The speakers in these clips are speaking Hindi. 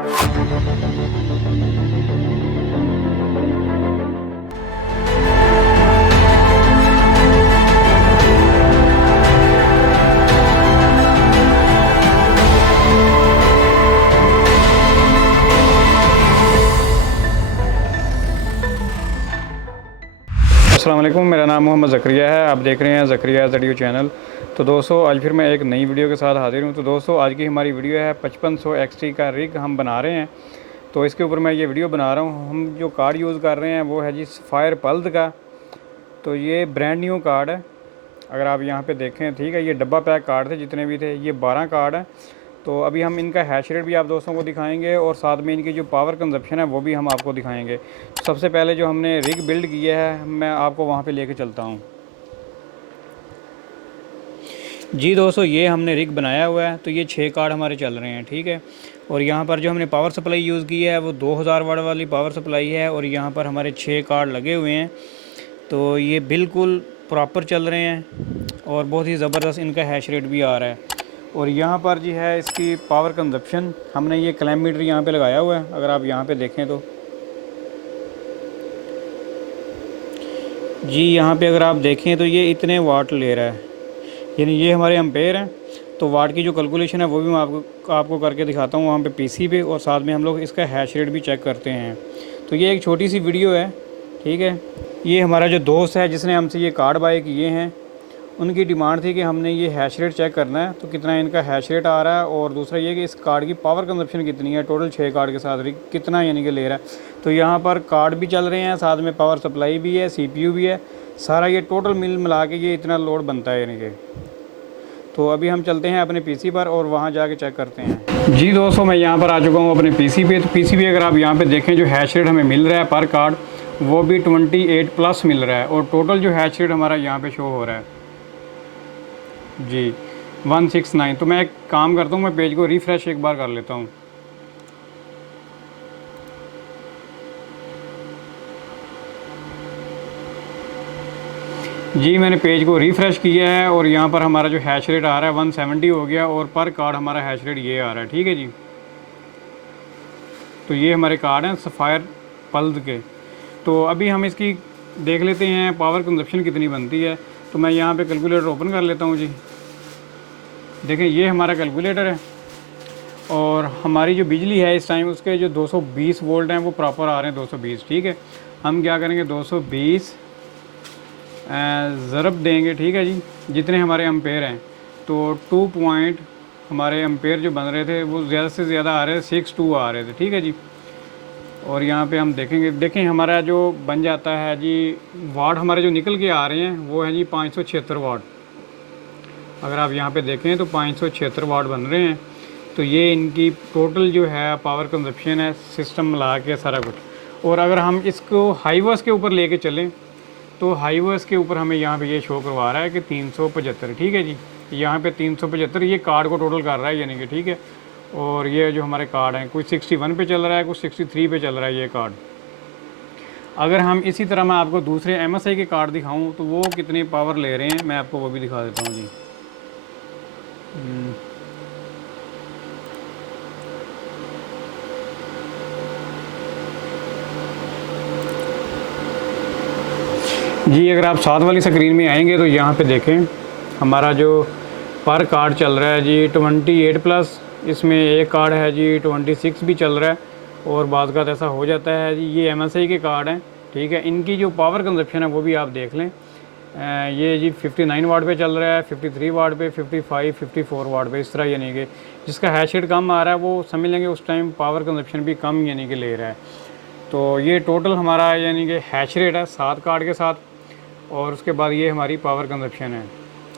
अस्सलाम वालेकुम, मेरा नाम मोहम्मद ज़करिया है। आप देख रहे हैं ज़करिया ज़डियो चैनल। तो दोस्तों, आज फिर मैं एक नई वीडियो के साथ हाज़िर हूँ। तो दोस्तों, आज की हमारी वीडियो है 5500 XT का रिग हम बना रहे हैं। तो इसके ऊपर मैं ये वीडियो बना रहा हूँ। हम जो कार्ड यूज़ कर रहे हैं वो है जी सफ़ायर पल्द का। तो ये ब्रांड न्यू कार्ड है। अगर आप यहाँ पर देखें, ठीक है, ये डब्बा पैक कार्ड थे जितने भी थे, ये 12 कार्ड हैं। तो अभी हम इनका हैश रेट भी आप दोस्तों को दिखाएंगे और साथ में इनकी जो पावर कंजप्शन है वो भी हम आपको दिखाएंगे। सबसे पहले जो हमने रिग बिल्ड किया है, मैं आपको वहाँ पे लेके चलता हूँ। जी दोस्तों, ये हमने रिग बनाया हुआ है। तो ये 6 कार्ड हमारे चल रहे हैं, ठीक है। और यहाँ पर जो हमने पावर सप्लाई यूज़ की है वो 2000 वाट वाली पावर सप्लाई है। और यहाँ पर हमारे 6 कार्ड लगे हुए हैं। तो ये बिल्कुल प्रॉपर चल रहे हैं और बहुत ही ज़बरदस्त इनका हैश रेट भी आ रहा है। और यहाँ पर जी है इसकी पावर कंजप्शन, हमने ये क्लैम्प मीटर यहाँ पे लगाया हुआ है। अगर आप यहाँ पे देखें तो जी, यहाँ पे अगर आप देखें तो ये इतने वाट ले रहा है, यानी ये हमारे एम्पेयर हैं। तो वाट की जो कैलकुलेशन है वो भी मैं आपको करके दिखाता हूँ वहाँ पे पीसी पे, और साथ में हम लोग इसका हैश रेट भी चेक करते हैं। तो ये एक छोटी सी वीडियो है, ठीक है। ये हमारा जो दोस्त है जिसने हमसे ये कार्ड बाय किए हैं, उनकी डिमांड थी कि हमने ये हैश रेट चेक करना है, तो कितना इनका हैश रेट आ रहा है। और दूसरा ये कि इस कार्ड की पावर कंजप्शन कितनी है, टोटल 6 कार्ड के साथ कितना यानी कि ले रहा है। तो यहाँ पर कार्ड भी चल रहे हैं, साथ में पावर सप्लाई भी है, CPU भी है, सारा ये टोटल मिला के ये इतना लोड बनता है यानी कि। तो अभी हम चलते हैं अपने PC पर और वहाँ जाके चेक करते हैं। जी दोस्तों, मैं यहाँ पर आ चुका हूँ अपने PC पे। तो PC पे अगर आप यहाँ पे देखें, जो हैश रेट हमें मिल रहा है पर कार्ड वो भी 28+ मिल रहा है। और टोटल जो हैश रेट हमारा यहाँ पे शो हो रहा है जी 169। तो मैं एक काम करता हूँ, मैं पेज को रिफ़्रेश एक बार कर लेता हूँ। जी, मैंने पेज को रिफ़्रेश किया है और यहाँ पर हमारा जो हैश रेट आ रहा है 170 हो गया। और पर कार्ड हमारा हैश रेट ये आ रहा है, ठीक है जी। तो ये हमारे कार्ड हैं सफ़ायर पल्द के। तो अभी हम इसकी देख लेते हैं पावर कंजप्शन कितनी बनती है। तो मैं यहाँ पे कैलकुलेटर ओपन कर लेता हूँ जी। देखें, ये हमारा कैलकुलेटर है और हमारी जो बिजली है इस टाइम, उसके जो 220 वोल्ट हैं वो प्रॉपर आ रहे हैं 220, ठीक है। हम क्या करेंगे, 220 ज़रब देंगे, ठीक है जी, जितने हमारे एम्पेयर हैं। तो 2 पॉइंट हमारे एम्पेयर जो बन रहे थे वो ज़्यादा से ज़्यादा आ रहे थे, 62 आ रहे थे, ठीक है जी। और यहाँ पे हम देखेंगे, देखें हमारा जो बन जाता है जी, वाट हमारे जो निकल के आ रहे हैं वो है जी 576 वाट। अगर आप यहाँ पे देखें तो 576 वाट बन रहे हैं। तो ये इनकी टोटल जो है पावर कंजप्शन है, सिस्टम मिला के सारा कुछ। और अगर हम इसको हाईवर्स के ऊपर लेके चलें तो हाईवर्स के ऊपर हमें यहाँ पे ये शो करवा रहा है कि 375, ठीक है जी। यहाँ पे 375 ये कार्ड को टोटल कर रहा है यानी कि, ठीक है। और ये जो हमारे कार्ड हैं, कुछ 61 पे चल रहा है, कुछ 63 पे चल रहा है ये कार्ड। अगर हम इसी तरह मैं आपको दूसरे MSI के कार्ड दिखाऊँ तो वो कितनी पावर ले रहे हैं, मैं आपको वो भी दिखा देता हूँ जी। जी, अगर आप साथ वाली स्क्रीन में आएंगे तो यहाँ पे देखें हमारा जो पर कार्ड चल रहा है जी 28+। इसमें एक कार्ड है जी 26 भी चल रहा है। और बात का ऐसा हो जाता है जी, ये MSI के कार्ड हैं, ठीक है। इनकी जो पावर कंजप्शन है वो भी आप देख लें। ये जी 59 वाट पे चल रहा है, 53 वाट पे, 55, 54 वाट पे, इस तरह यानी कि जिसका हैश रेट कम आ रहा है वो समझ लेंगे उस टाइम पावर कंजप्शन भी कम यानी कि ले रहा है। तो ये टोटल हमारा यानी कि हैश रेट है 7 कार्ड के साथ। और उसके बाद ये हमारी पावर कंजप्शन है।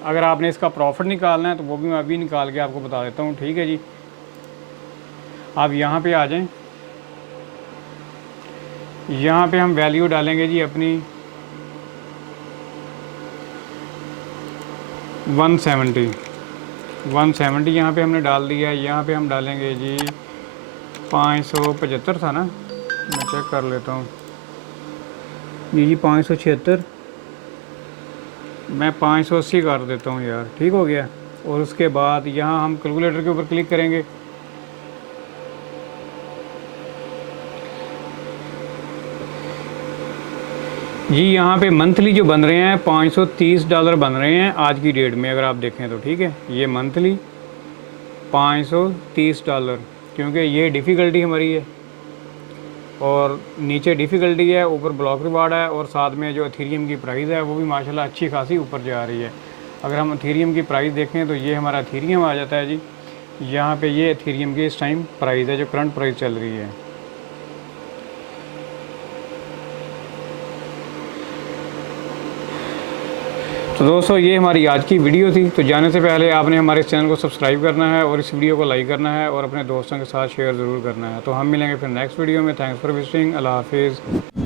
अगर आपने इसका प्रॉफिट निकालना है तो वो भी मैं अभी निकाल के आपको बता देता हूँ, ठीक है जी। आप यहाँ पे आ जाएं, यहाँ पे हम वैल्यू डालेंगे जी अपनी 170 यहाँ पे हमने डाल दिया है। यहाँ पे हम डालेंगे जी 575 था ना, मैं चेक कर लेता हूँ जी 576, मैं 580 कर देता हूँ यार, ठीक हो गया। और उसके बाद यहाँ हम कैलकुलेटर के ऊपर क्लिक करेंगे। जी यहाँ पे मंथली जो बन रहे हैं $530 बन रहे हैं आज की डेट में, अगर आप देखें तो। ठीक है, ये मंथली $530, क्योंकि ये डिफ़िकल्टी हमारी है और नीचे डिफ़िकल्टी है, ऊपर ब्लॉक रिवार्ड है, और साथ में जो एथेरियम की प्राइस है वो भी माशाल्लाह अच्छी खासी ऊपर जा रही है। अगर हम एथेरियम की प्राइस देखें तो ये हमारा एथेरियम आ जाता है जी। यहाँ पे ये एथेरियम की इस टाइम प्राइस है, जो करंट प्राइस चल रही है। तो दोस्तों ये हमारी आज की वीडियो थी। तो जाने से पहले आपने हमारे इस चैनल को सब्सक्राइब करना है और इस वीडियो को लाइक करना है और अपने दोस्तों के साथ शेयर ज़रूर करना है। तो हम मिलेंगे फिर नेक्स्ट वीडियो में। Thanks for visiting. अल्लाह हाफिज़।